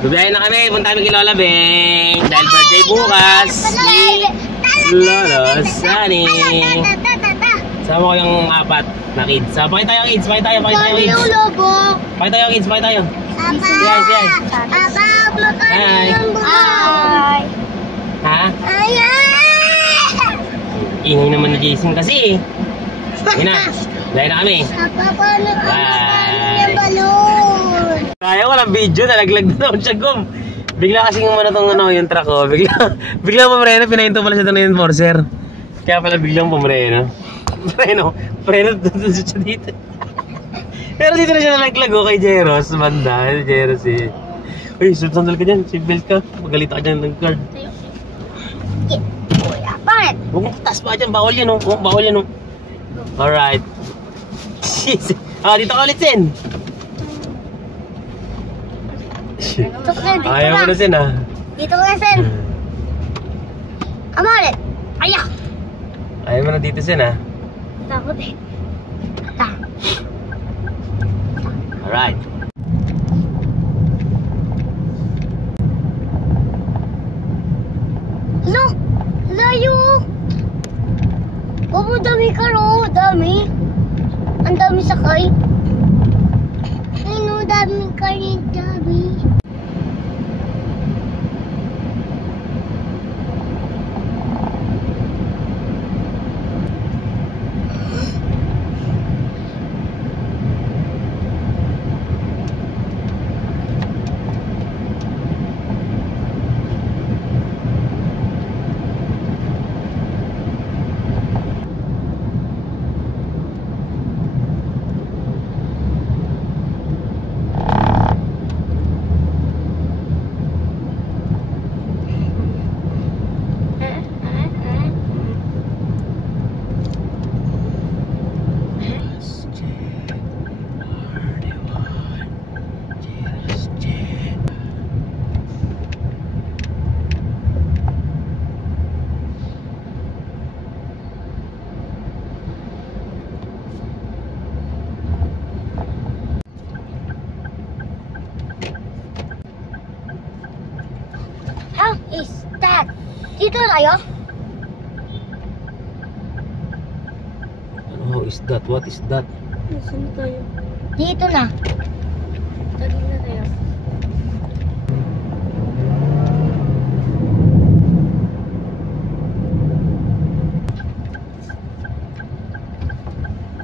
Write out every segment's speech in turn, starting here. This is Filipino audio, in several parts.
Bibiyahin na kami, punta kami kay Lola Beng. Dahil birthday bukas ni Lola Sunny. Sama ko yung 4 na kids. Pakita tayo kids, pakita tayo kids. Pakita tayo kids, pakita tayo. Yes. Hi. Hi. Ha? Ingay naman ni Jason kasi. Sige na, dahil na kami. Bye. Kaya ko lang video, nalaglag na ako siya gum. Bigla kasing yung truck ko. Bigla pumreno, pinahinto pala siya ito na yung enforcer. Kaya pala biglang pumreno. Preno siya dito. Pero dito na siya nalaglag kay Jeros. Banda, Jeros eh. Uy, sandal ka dyan, seatbelt ka. Magalita ka dyan ng guard. Bakit? Huwag mong taas pa dyan, bawal yan oh. Bawal yan oh. Alright. Dito ka ulit, Sen. Ayaw mo na, Sen, ah. Dito ka, Sen. Ama ulit. Ayaw. Ayaw mo na dito, Sen, ah. Takot eh. Alright. Hello? Layo. Babo, dami karo. Dami. Ang dami sakay. Ano, dami kari. Dami. How is that? Dito tayo? How is that? What is that? Saan tayo? Dito na. Dito na tayo.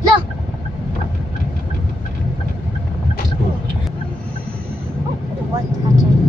Lo! What happened?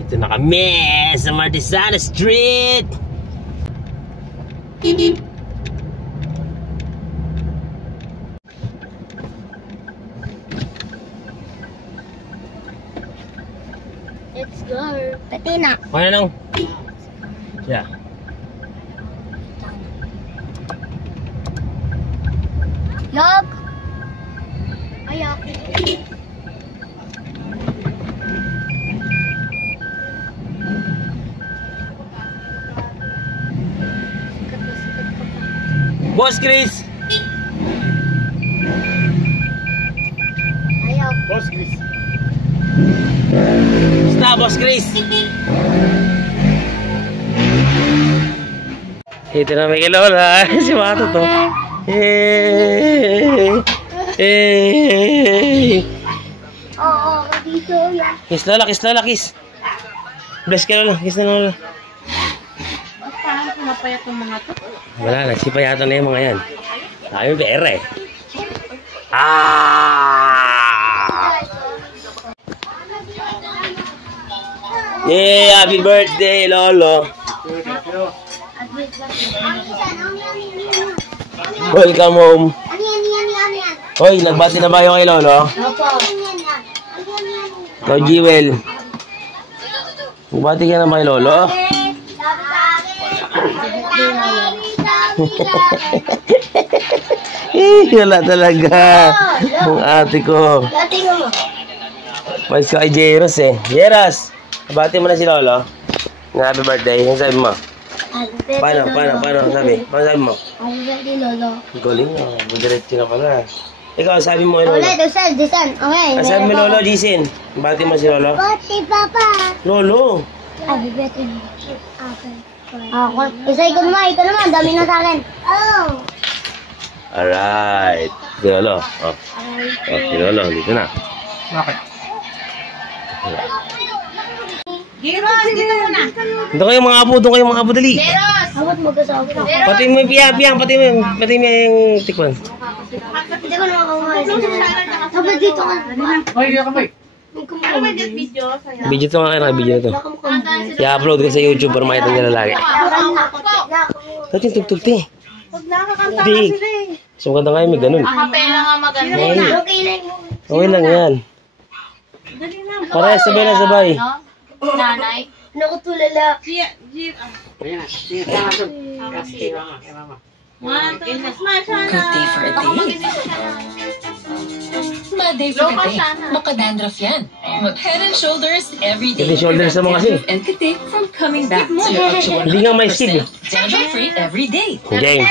Dito na kami sa Martisana Street. Let's go. Patina. Ano nang? Yeah. Log. Ayak. Boss Chris. Ayak. Boss Chris. Basta, Boss Chris. Ito na may Lola. Si Mato to. Oo, dito yan. Kiss Lola, kiss Lola, kiss. Bless ka Lola, kiss na Lola. Paano pumapayat ng mga to? Wala, nagsipayatan na yung mga yan. Sabi pera eh. Yeah, happy birthday, Lolo. Welcome home. Hoy, nagbati na ba yung kay Lolo? Ikaw, Jewel. Nagbati ka na ba kay Lolo? Wala talaga. Ang ate ko. Malis ka kay Jeros eh. Jeros! Bati mo na si Lolo. Na happy birthday. Yung sabi mo? Paano sabi? Paano sabi mo? Happy birthday, Lolo. Galing na. Diretso na pala. Ikaw, sabi mo Lolo. Ulit, Dusan. Okay. Sabi mo Lolo, Jisin. Bati mo si Lolo. Bati, Papa. Lolo! Happy birthday. Ako. Ikaw naman. Dami na sa akin. Oh. Alright. Si Lolo. Oh. Si Lolo, dito na. Bakit? Giros, dito muna. Doon kayo mga apo, dali. Giros! Hawat mo ka sa ako. Pati mo yung piyang, pati mo yung tikman. Hindi ko naman kumain. Tapos dito ka. Hoy, hindi ka, boy. Video to nga kayo, video na to. I-upload ko sa YouTube para makita nyo lalaki. Ba't yung tugtog te? Huwag nakakanta Di. So maganda nga yung may ganun. Akapela nga maganda. Okay na yung... Okay lang yan. Para sabay. Nanay? Nakutulala. Good day for a day. Bad day for a day. Makadandruff yan. Mag-head and shoulders every day. Head and shoulders naman kasi. And good day from coming back to your up to Hindi nga may skid eh. dandruff-free every day. Game.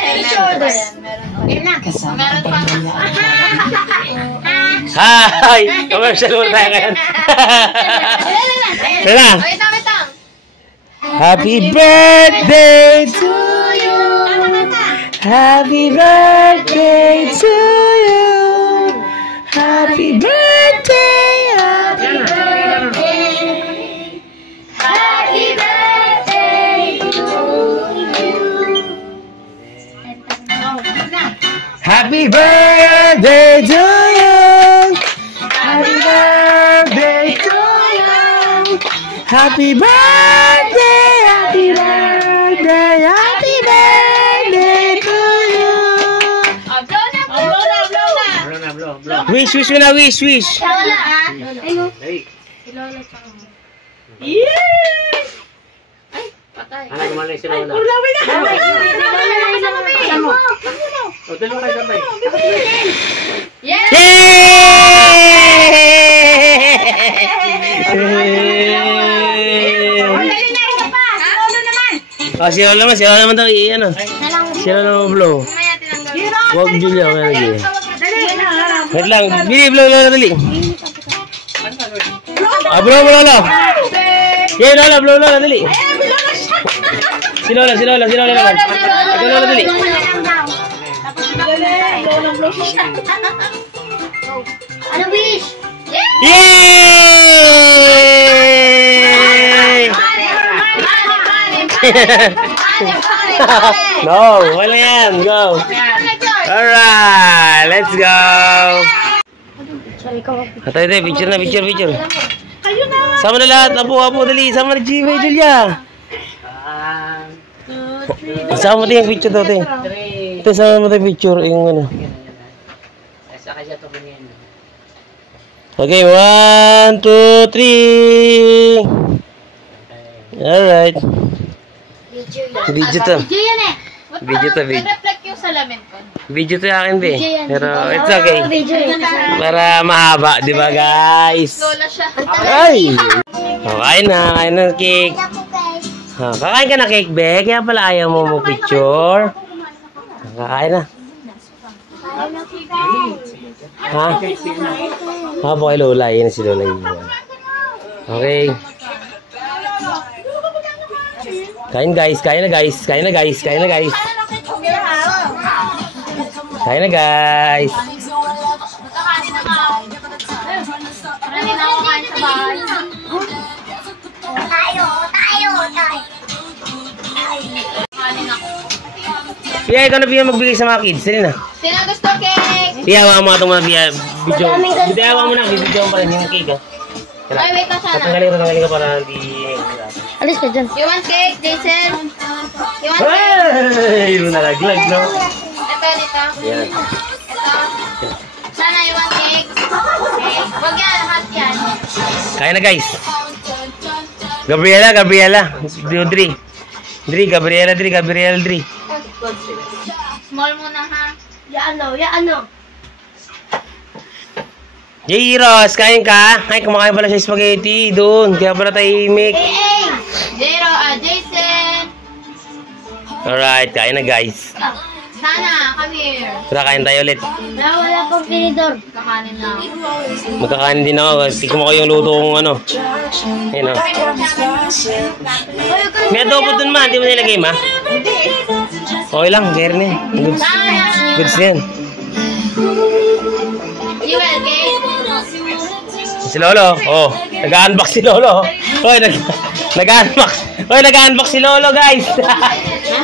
Kasama ang pamilya. Hi! Commercial muna tayo ngayon. Tara! Happy birthday to you! Happy birthday to you! Happy birthday! Happy birthday! Happy birthday to you. Happy birthday to you! Happy birthday to you! Happy birthday! Happy birthday! Happy birthday to you! Wish mo na, wish! Lola, ha? Ayun. Anak, kumalay si Lola. O, dalawa kayo sabay. Oh, si Lola naman daw, ano? Si Lola naman blow. Huwag Julia, kaya Julia. Wait lang, blow Lola, dali. Ah, blow mo Lola. Yeah, Lola, blow Lola, dali. Si Lola naman. Ikaw Lola, dali. Ano wish? Yay! No, wala yan. Go. Alright, let's go. Atay, picture na, picture. Sama na lahat. Apo, dali. Sama na G.V. Julia. Sama mo tayo yung picture daw, te. Ito, sama mo tayo yung picture. Yung ano. Okay, 1, 2, 3. Alright. Video to. Video yan eh. Video to, video. Nag-reflect yung salamin ko. Video to yung akin, be. Pero it's okay. Video yan. Para mahaba, di ba, guys? Lola siya. Ay! Oh, kain na ng cake. Kakain ka na cake, be. Kaya pala ayaw mo picture. Kakain na. Ha? Po kay Lola. Yan si Lola. Okay. Kain na guys. Kain na guys. Pia, ikaw na Pia magbigay sa mga kids. Sino na? Sino gusto cake? Pia, hawa mo itong mga Pia. Video. Hindi, hawa mo na. Video mo pa rin yung cake. Ay, wait na sana. Tatanggalin ka para hindi... Alis ka dyan. You want cake, Jason? You want cake? Hey! Nalaglag, no? Ito, dito. Yan. Ito. Sana, you want cake? Okay. Huwag yan, lahat yan. Kaya na guys. Gabriela. Gabriela. Small muna, ha? Ya ano? Jairos, kain ka? Ay, kumakain pala siya spaghetti doon. Kaya pala tahimik. Jason! Alright, kain na guys. Sana, come here. Tara, kain tayo ulit. Wala pang tinidor. Kakanin na. Magkakain din ako. Tignan ko yung luto kong ano. Ayun o. May adobo dun ma. Hindi mo nilagay ma? Okay lang. Kaya rin eh. Goods. Goods yan. You will get? Si Lolo. Oh. Nag-unbox si Lolo. Hoy, nag-unbox. Hoy, nag-unbox si Lolo guys.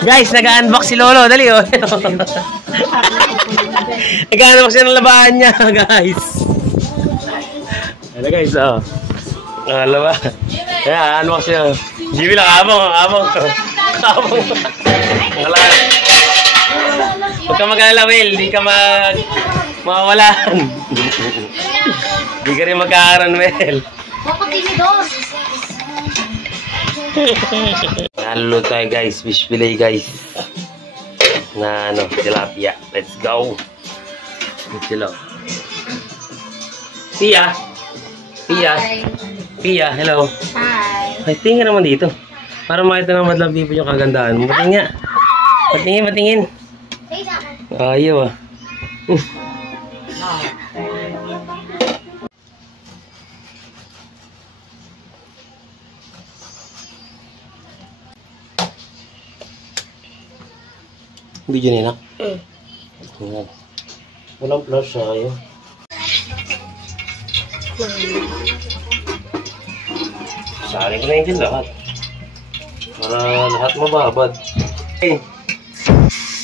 Guys, nag-unbox si Lolo. Dali oh. Nag-unbox siya ng labahan niya guys. Ano guys oh. Laba. Kaya unbox siya. Jimmy lang abong. Abong. Huwag ka mag-alala, Will. Di ka mawawalan. Di ka rin magkakaroon, Will. Bakit tinidor? Naluluto tayo, guys. Fish fillet, guys. Na, ano, tilapia. Let's go. Sila. Pia. Pia. Pia, hello. Hi. Ay, tingin naman dito. Para makita ng madlang people yung kagandahan mo. Patingin nga. Patingin, patingin. Ayaw ah. Video nila? Ayan. Walang flash ayaw. Sari ko na yun lahat. Para lahat mababad. Okay.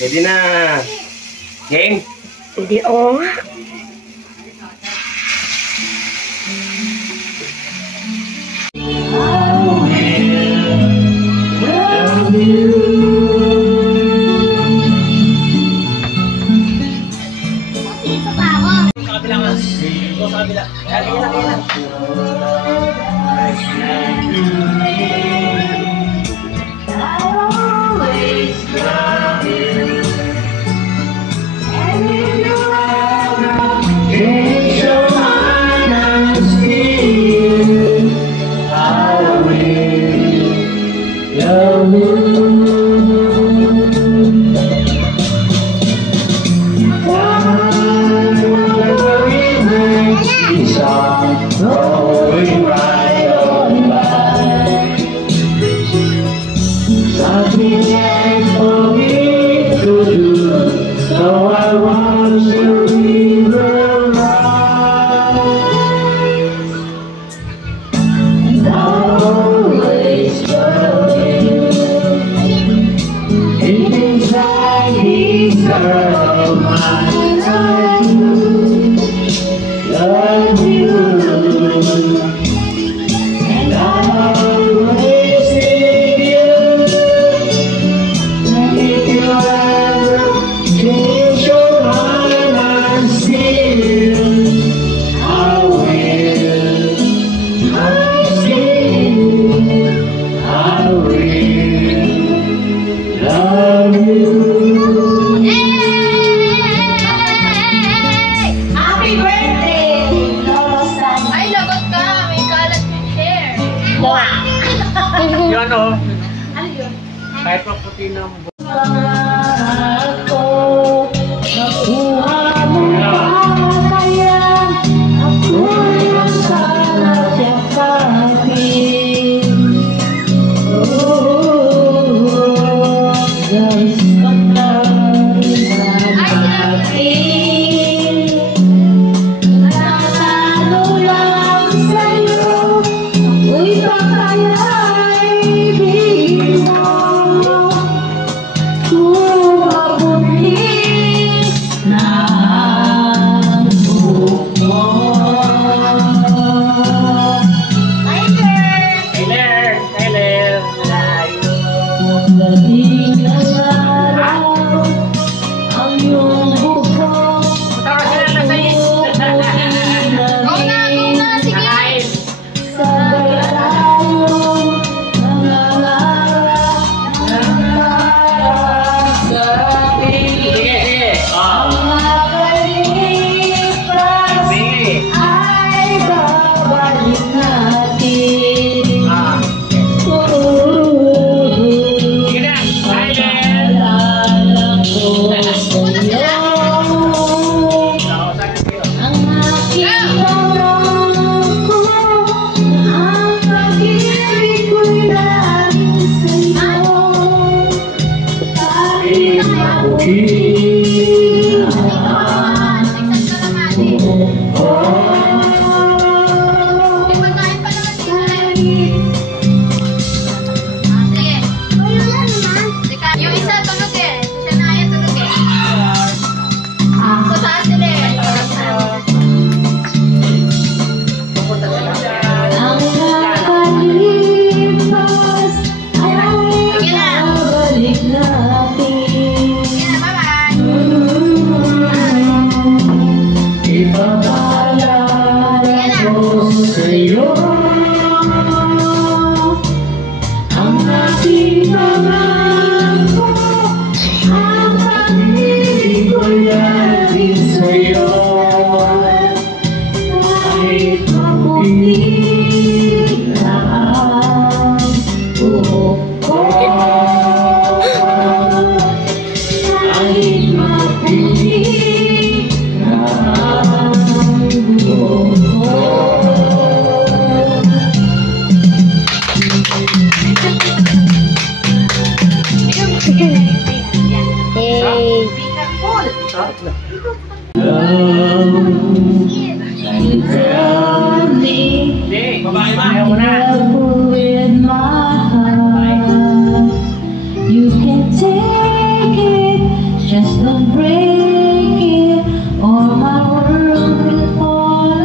Pwede na. Game? Hindi oh. Kahit maputi na mo. Ooh. Yung isa tulog eh. Isa na yan tulog eh. So taas sila eh. Babae ba? Ayaw mo na. You can take it, just don't break it, or my world will fall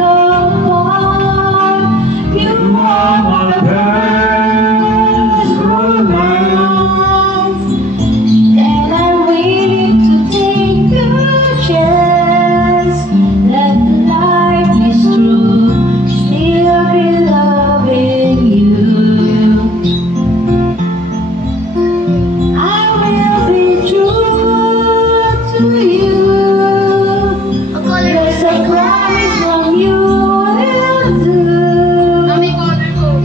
apart. You are my first romance, and I'm willing to take a chance. Let life is true, still be loving you. I will be true to you. There's a promise from you will do.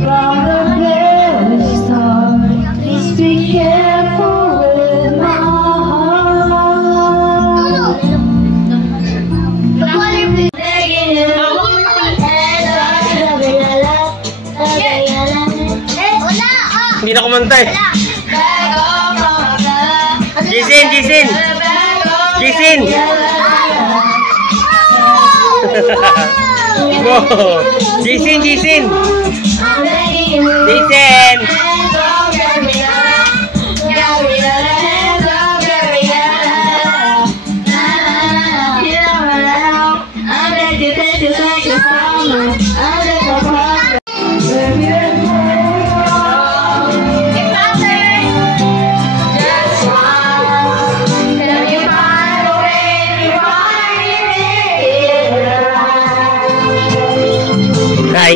From the very start, please be careful with my heart. Hindi na kumantay. Jisin, Jisin! Jisin! Go! Jisin, Jisin! Jisin! Hi!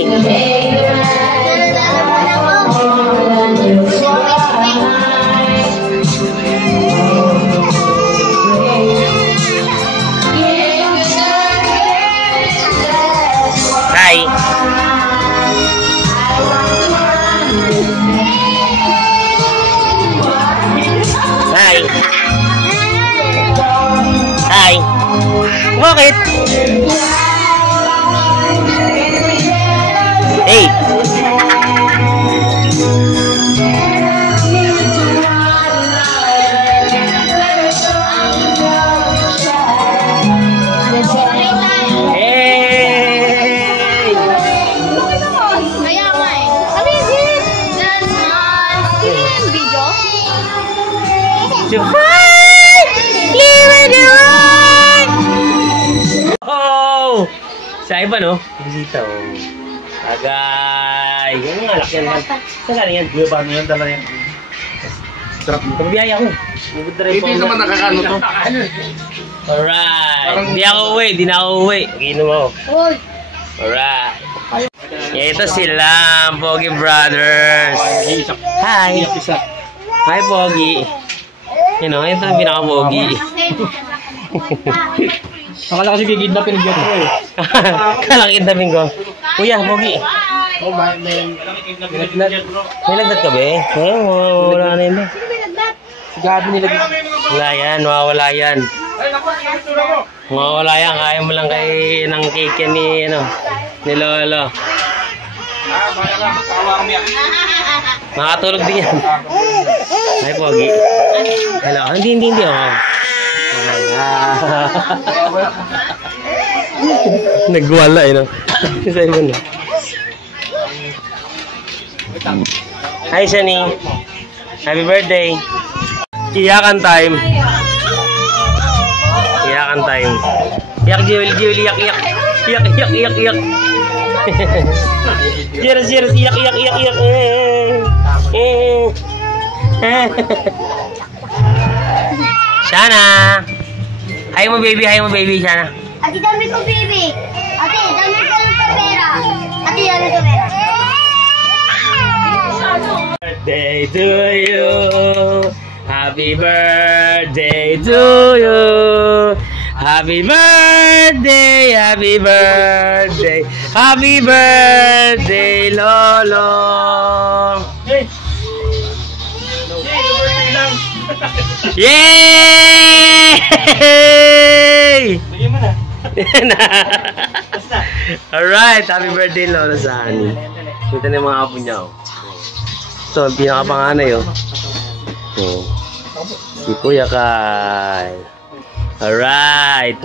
Hi! Hi! Hi! Bakit? Hey! Kaya nga eh. Ano yun? Video? To fight! Live in the world! Oh! Sa iba, no? Bisita, oh. Agay! Yan nga, laki yan. Saan yan? Yung ba yan? Dala yan. Sarap mo. Pabiyaya ko. Hindi naman nakakano to. Alright. Hindi ako uwi. Hindi na ako uwi. Mag-inom ako. Alright. Ito sila, Pogi Brothers. Hi. Hi, Pogi. You know, ito ang pinaka-Pogi. Akala kasi gigidnapin dyan ko eh. Kala kidnapin ko. Kuya, Pogi. Oh, may May lagdat ka ba eh? Wala na yun eh. gabi nila dito. Wala yan, mawawala yan. Mawawala yan, kaya mo lang kay ng cake yan ni, ano, ni Lolo. Makatulog din yan. Ay, Pogi. Hello, hindi ako. Nagwala eh, no? Kasi mo na. Hi, Sunny. Happy birthday. Iyakan time. Iyakan time. Iyak, Jewel, iyak, iyak. Iyak, iyak, iyak, iyak. Cheers, cheers, iyak, iyak, iyak, iyak. Shana. Hi mo, baby, Shana. Ate, dami ko, baby. Ate, dami ko ng pera. Ate, dami ko pera. Birthday to you. Happy birthday to you. Happy birthday, happy birthday, happy birthday, Lolo. Yay! Alright, happy birthday, Lolo Sani. Kita na yung mga apo niya. Ito, ang pinakapanganay, oh. Si Kuya Kai. Alright.